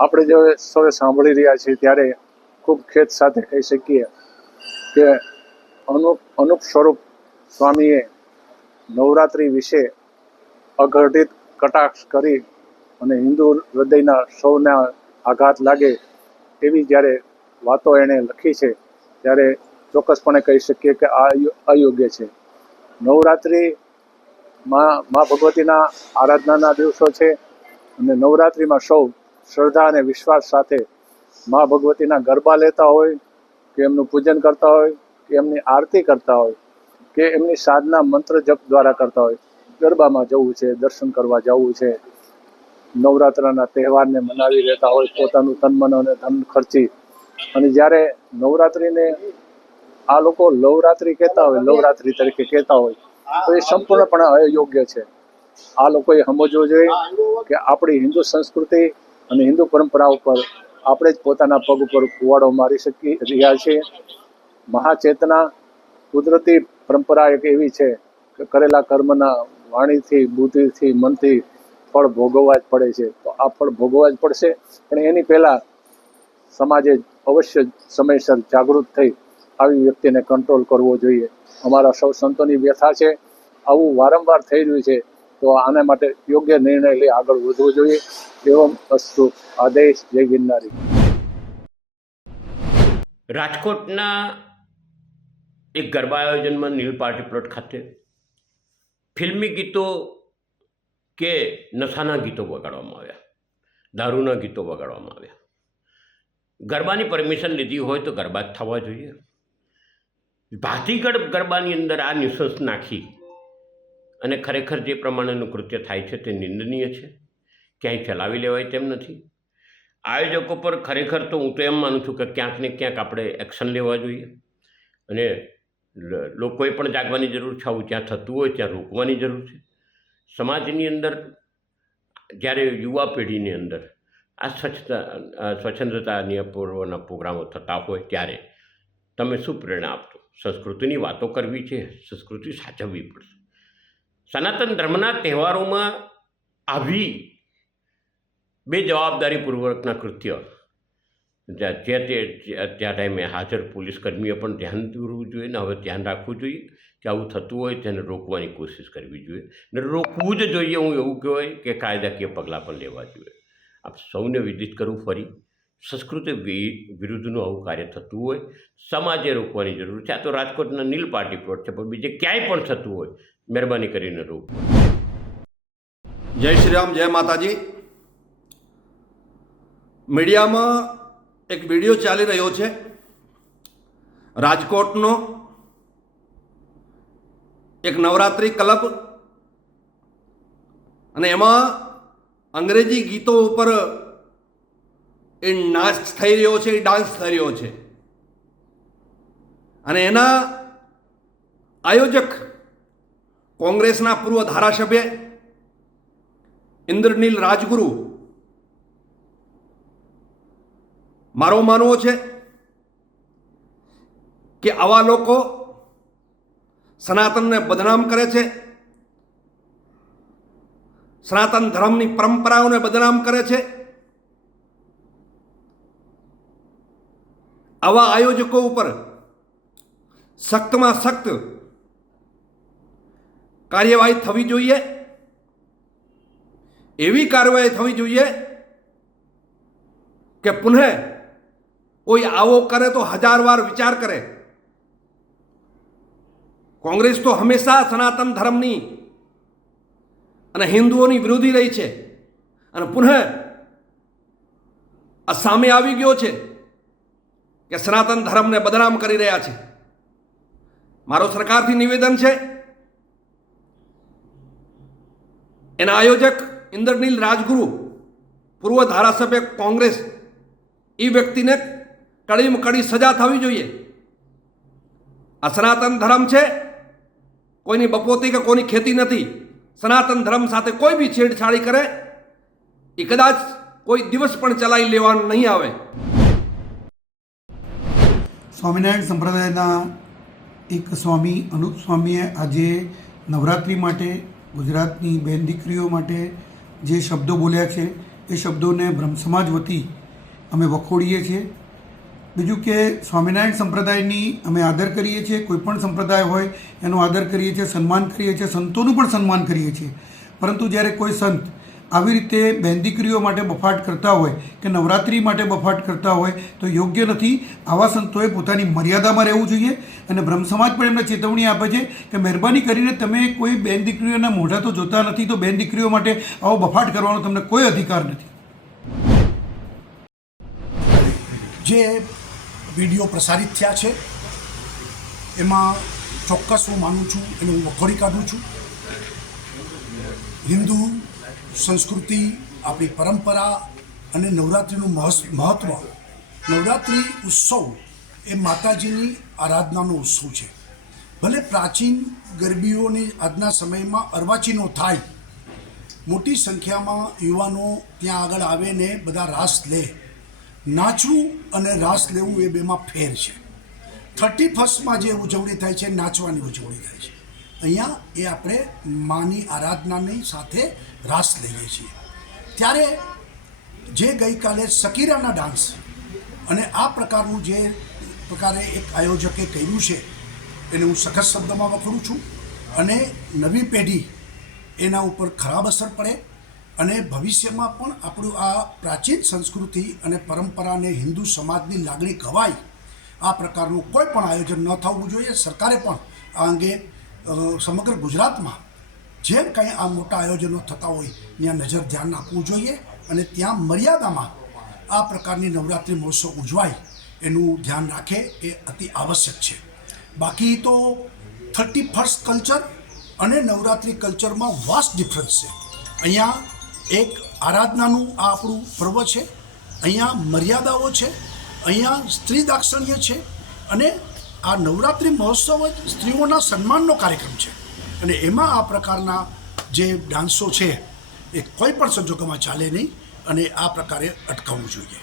આપણે જો સૌએ સાંભળી રહ્યા છીએ ત્યારે ખૂબ ખેદ સાથે કહી શકીએ કે અનુપ સ્વરૂપ સ્વામીએ નવરાત્રિ વિશે અઘટિત કટાક્ષ કરી અને હિન્દુ હૃદયના સૌના આઘાત લાગે એવી જ્યારે વાતો એણે લખી છે ત્યારે ચોક્કસપણે કહી શકીએ કે આ અયોગ્ય છે. નવરાત્રિ મા ભગવતીના આરાધનાના દિવસો છે અને નવરાત્રિમાં સૌ શ્રદ્ધા અને વિશ્વાસ સાથે મા ભગવતીના ગરબા લેતા હોય કે એમનું પૂજન કરતા હોય કે એમની આરતી કરતા હોય કે એમની સાધના મંત્ર જપ દ્વારા કરતા હોય. ગરબામાં જવું છે, દર્શન કરવા જવું છે, નવરાત્રના તહેવારને મનાવી રહેતા હોય પોતાનું તન મન અને ધન ખર્ચી. અને જ્યારે નવરાત્રિને આ લોકો લવરાત્રિ કહેતા હોય, લવરાત્રિ તરીકે કહેતા હોય તો એ સંપૂર્ણપણે અયોગ્ય છે. આ લોકોએ સમજવું જોઈએ કે આપણી હિન્દુ સંસ્કૃતિ અને હિન્દુ પરંપરા ઉપર આપણે જ પોતાના પગ ઉપર કુવાડો મારી શકી રહ્યા છીએ. મહાચેતના કુદરતી પરંપરા એક એવી છે કે કરેલા કર્મના વાણીથી, બુદ્ધિથી, મનથી ફળ ભોગવવા જ પડે છે. તો આ ફળ ભોગવવા જ પડશે, પણ એની પહેલાં સમાજે અવશ્ય સમયસર જાગૃત થઈ આવી વ્યક્તિને કંટ્રોલ કરવો જોઈએ. અમારા સૌ સંતોની વ્યથા છે. આવું વારંવાર થઈ રહ્યું છે તો આના માટે યોગ્ય નિર્ણય લઈ આગળ વધવો જોઈએ. એવમ અસ્તુ. આદેશ. જય ગિરનારી. રાજકોટના એક ગરબા આયોજનમાં નીલ પાર્ટી પ્લોટ ખાતે ફિલ્મી ગીતો કે નશાના ગીતો વગાડવામાં આવ્યા, દારૂના ગીતો વગાડવામાં આવ્યા. ગરબાની પરમિશન લીધી હોય તો ગરબા જ થવા જોઈએ. ભાતીગઢ ગરબાની અંદર આ નિશંસ નાખી અને ખરેખર જે પ્રમાણેનું કૃત્ય થાય છે તે નિંદનીય છે. ક્યાંય ચલાવી લેવાય તેમ નથી. આયોજકો પર ખરેખર તો હું તો એમ માનું છું કે ક્યાંક ને ક્યાંક આપણે એક્શન લેવા જોઈએ અને લોકોએ પણ જાગવાની જરૂર છે. આવું જ્યાં થતું હોય ત્યાં રોકવાની જરૂર છે. સમાજની અંદર જ્યારે યુવા પેઢીની અંદર આ સ્વચ્છંદતાની પૂર્વના પ્રોગ્રામો થતા હોય ત્યારે તમે શું પ્રેરણા આપશો? સંસ્કૃતિની વાતો કરવી છે, સંસ્કૃતિ સાચવવી પડશે. સનાતન ધર્મના તહેવારોમાં આવી બેજવાબદારીપૂર્વકના કૃત્ય ત્યાં ટાઈમે હાજર પોલીસ કર્મીઓ પણ ધ્યાન દોરવું જોઈએ ને હવે ધ્યાન રાખવું જોઈએ કે આવું થતું હોય તેને રોકવાની કોશિશ કરવી જોઈએ ને રોકવું જ જોઈએ. હું એવું કહેવાય કે કાયદાકીય પગલાં પણ લેવા જોઈએ. આપ સૌને વિદિત કરવું ફરી સંસ્કૃતિ વિરુદ્ધનું આવું કાર્ય થતું હોય સમાજે રોકવાની જરૂર છે. આ તો રાજકોટના નીલ પાર્ટી પ્લોટ છે, પણ બીજે ક્યાંય પણ થતું હોય મહેરબાની કરીને રોકવું. જય શ્રી રામ, જય માતાજી. મીડિયામાં એક વિડીયો ચાલી રહ્યો છે રાજકોટનો એક નવરાત્રિ ક્લબ અને એમાં અંગ્રેજી ગીતો ઉપર એ નાચ થઈ રહ્યો છે, એ ડાન્સ થઈ રહ્યો છે અને એના આયોજક કોંગ્રેસના પૂર્વ ધારાસભ્ય ઇન્દ્રનીલ રાજગુરુ. મારો માનવો છે કે આવા લોકો સનાતનને બદનામ કરે છે, સનાતન ધર્મની પરંપરાઓને બદનામ કરે છે. આવા આયોજકો ઉપર સખ્તમાં સખ્ત કાર્યવાહી થવી જોઈએ. એવી કાર્યવાહી થવી જોઈએ કે પુનઃ કોઈ આવો કરે તો 1000 વાર વિચાર કરે. કોંગ્રેસ તો હંમેશા સનાતન ધર્મની અને હિન્દુઓની વિરોધી રહી છે અને પુનઃ આ સામે આવી ગયો છે કે સનાતન ધર્મને બદનામ કરી રહ્યા છે. મારો સરકારથી નિવેદન છે, એના આયોજક ઇન્દ્રનીલ રાજગુરુ પૂર્વ ધારાસભ્ય કોંગ્રેસ, એ વ્યક્તિને કડીમાં કડી સજા થવી જોઈએ. આ સનાતન ધર્મ છે, કોઈની બપોતી કે કોઈની ખેતી નથી. સનાતન ધર્મ સાથે કોઈ બી છેડછાડી કરે એ કદાચ કોઈ દિવસ પણ ચલાવી લેવાનું નહીં આવે. સ્વામિનારાયણ સંપ્રદાયના એક સ્વામી અનુપ સ્વામીએ આજે નવરાત્રિ માટે ગુજરાતની બહેન દીકરીઓ માટે જે શબ્દો બોલ્યા છે એ એ શબ્દોને બ્રહ્મ સમાજ વતી અમે વખોડીએ છીએ. બીજું કે સ્વામિનારાયણ સંપ્રદાયની અમે આદર કરીએ છીએ, કોઈ પણ સંપ્રદાય હોય એનો આદર કરીએ છીએ, સન્માન કરીએ છીએ, સંતોનું પણ સન્માન કરીએ છીએ. પરંતુ જ્યારે કોઈ સંત આવી રીતે બહેન દીકરીઓ માટે બફાટ કરતા હોય કે નવરાત્રિ માટે બફાટ કરતા હોય તો યોગ્ય નથી. આવા સંતોએ પોતાની મર્યાદામાં રહેવું જોઈએ. અને બ્રહ્મ સમાજ પણ એમને ચેતવણી આપે છે કે મહેરબાની કરીને તમે કોઈ બહેન દીકરીઓના મોઢા તો જોતા નથી, તો બહેન દીકરીઓ માટે આવો બફાટ કરવાનો તમને કોઈ અધિકાર નથી. જે વિડીયો પ્રસારિત થયા છે એમાં ચોક્કસ હું માનું છું, એને હું વખોડી કાઢું છું. હિન્દુ સંસ્કૃતિ, આપણી પરંપરા અને નવરાત્રિનું મહત્ત્વ. નવરાત્રિ ઉત્સવ એ માતાજીની આરાધનાનો ઉત્સવ છે. ભલે પ્રાચીન ગરબીઓની આજના સમયમાં અર્વાચીનો થાય, મોટી સંખ્યામાં યુવાનો ત્યાં આગળ આવે ને બધા રાસ લે. નાચવું અને રાસ લેવું એ બેમાં ફેર છે. 31st જે ઉજવણી થાય છે, નાચવાની ઉજવણી થાય છે. અહીંયા એ આપણે માની આરાધનાની સાથે રાસ લઈએ છીએ. ત્યારે જે ગઈકાલે શકીરાના ડાન્સ અને આ પ્રકારનું જે પ્રકારે એક આયોજકે કર્યું છે એને હું સખત શબ્દમાં વખોડું છું. અને નવી પેઢી એના ઉપર ખરાબ અસર પડે અને ભવિષ્યમાં પણ આપણું આ પ્રાચીન સંસ્કૃતિ અને પરંપરાને હિન્દુ સમાજની લાગણી ઘવાય આ પ્રકારનું કોઈ પણ આયોજન ન થવું જોઈએ. સરકારે પણ આ અંગે સમગ્ર ગુજરાતમાં જે કંઈ આ મોટા આયોજનો થતા હોય ત્યાં નજર ધ્યાન આપવું જોઈએ અને ત્યાં મર્યાદામાં આ પ્રકારની નવરાત્રિ મહોત્સવ ઉજવાય એનું ધ્યાન રાખે એ અતિ આવશ્યક છે. બાકી તો 31st કલ્ચર અને નવરાત્રિ કલ્ચરમાં વાસ્ટ ડિફરન્સ છે. અહીંયા એક આરાધનાનું આ આપણું પર્વ છે, અહીંયા મર્યાદાઓ છે, અહીંયા સ્ત્રી દાક્ષણ્ય છે અને આ નવરાત્રિ મહોત્સવ જ સ્ત્રીઓના સન્માનનો કાર્યક્રમ છે. અને એમાં આ પ્રકારના જે ડાન્સો છે એ કોઈ પણ સંજોગોમાં ચાલે નહીં અને આ પ્રકારે અટકાવવું જોઈએ.